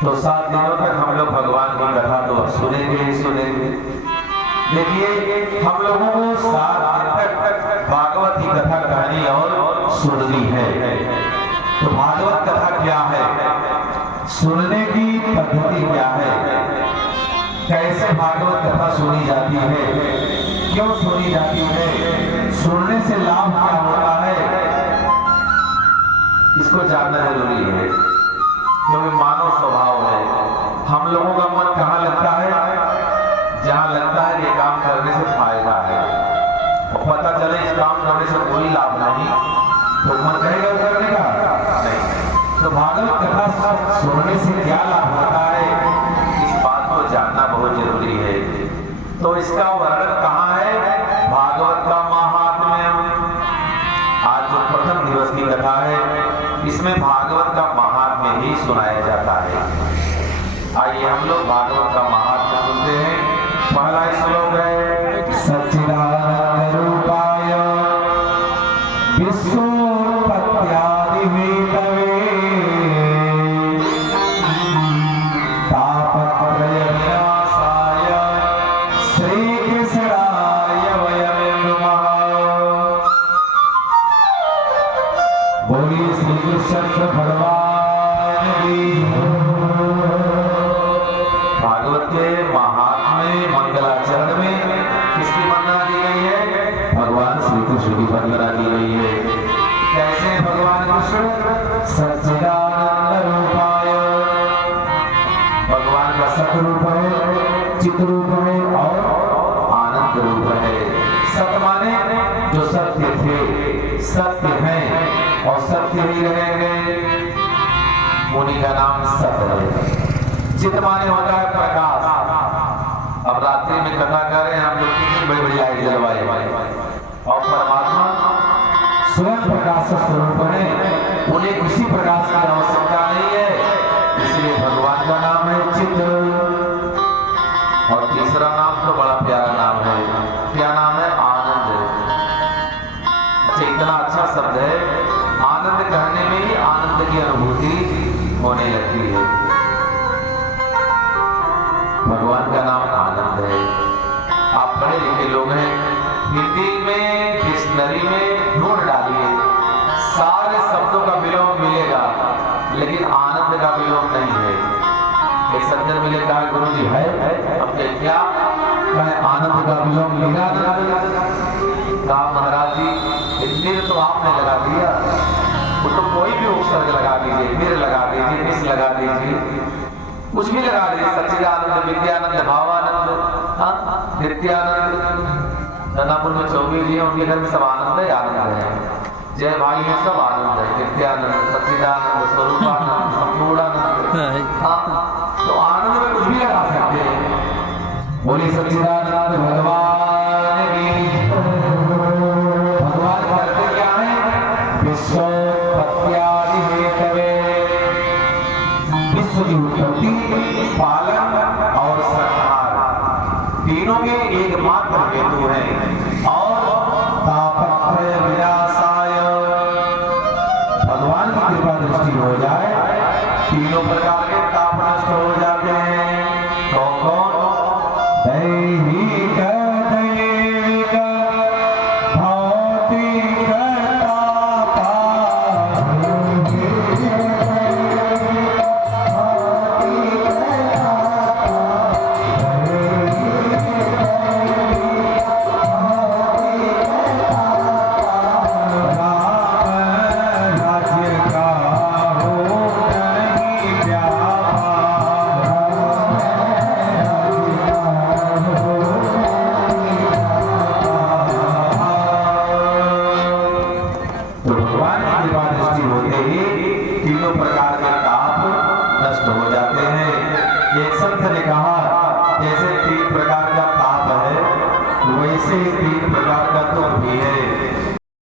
तो 7 दिनों तक हम लोग भगवान की कथा तो सुनेंगे ही सुनेंगे। देखिए हम लोगों को 7 दिन तक भागवत की कथा कहानी और सुननी है। तो भागवत कथा क्या है, सुनने की पद्धति क्या है, कैसे भागवत कथा सुनी जाती है, क्यों सुनी जाती है, सुनने से लाभ क्या होता है, इसको जानना जरूरी है। क्योंकि मानव स्वभाव है, हम लोगों का मन कहाँ लगता है, जहाँ लगता है ये काम करने से फायदा है और पता चले इस काम करने से कोई लाभ नहीं, तो मन कहेगा करने का नहीं। तो भागवत कथा सुनने से क्या लाभ होता है, इस बात को जानना बहुत जरूरी है। तो इसका वर्णन कहाँ है, भागवत का महात्म्य। आज जो प्रथम दिवस की कथा है, इसमें भागवत का महात्म्य ही सुनाया जाता है। आइए हम लोग भागवत का महात्म्य सुनते हैं। पहला श्लोक है, सच्चिदानंद रूपाय विश्वोत्पत्त्यादि हेतवे तापत्रय विनाशाय श्री कृष्णाय वयं नमः। बोलिए श्री कृष्ण भगवान की। भागवत के महात्म्य मंगलाचरण में किसकी वंदना की गई है, भगवान श्री कृष्ण की वंदना की गई है। कैसे भगवान कृष्ण, सच्चिदानंद रूपाय, भगवान का सतरूप है, चित्रूप है और आनंद रूप है। सत माने जो सत्य थे, सत्य हैं और सत्य ही रहेंगे, मुनि का नाम सत्य है। चित माने होता है प्रकाश। अब रात्रि में कथा करें हम लोग, कितनी बड़ी बड़ी लाइट जलवाए और परमात्मा स्वयं प्रकाश स्वरूप है, उन्हें किसी प्रकाश की आवश्यकता नहीं है, इसलिए भगवान का नाम है चित। और तीसरा नाम तो बड़ा प्यारा नाम है, क्या नाम है, आनंद। अच्छा, इतना अच्छा शब्द है, आनंद कहने में ही आनंद की अनुभूति होने लगती है। भगवान का नाम आनंद है। आप पढ़े लिखे लोग हैं, हिंदी में डिक्शनरी में ढूंढ डालिए, सारे शब्दों का विलोम मिलेगा, लेकिन आनंद का विलोम नहीं है। एक सज्जन मिले, कहा गुरु जी है, अब क्या कहे, आनंद का विलोम मिला। कहा महाराज जी इतने तो आपने लगा दिया, वो तो कोई भी उपसर्ग लगा दीजिए, निर लगा दीजिए, निस लगा दीजिए, कुछ भी लगा दीजिए, सच्चिदानंद, विद्यानंद, भावानंद, नित्यानंद। दानापुर में 24 जी हैं, उनके घर में सब आनंद है, आनंद है। जय भाई है, सब आनंद है, नित्यानंद, सच्चिदानंद, स्वरूपानंद, संपूर्णानंद। तो आनंद में कुछ भी लगा सकते हैं। बोली सच्चिदानंद भगवान की। भगवान करते क्या है, विश्वोत्पत्त्यादि हेतवे, विश्व की उत्पत्ति, पालन और संहार, तीनों के एकमात्र हेतु हैं। और तापत्रय विनाशाय, भगवान की कृपा दृष्टि हो जाए, तीनों प्रकार के ताप नष्ट हो जाते हैं। कौन कौन, दैहिक, दैविक, भौतिक ताप, होते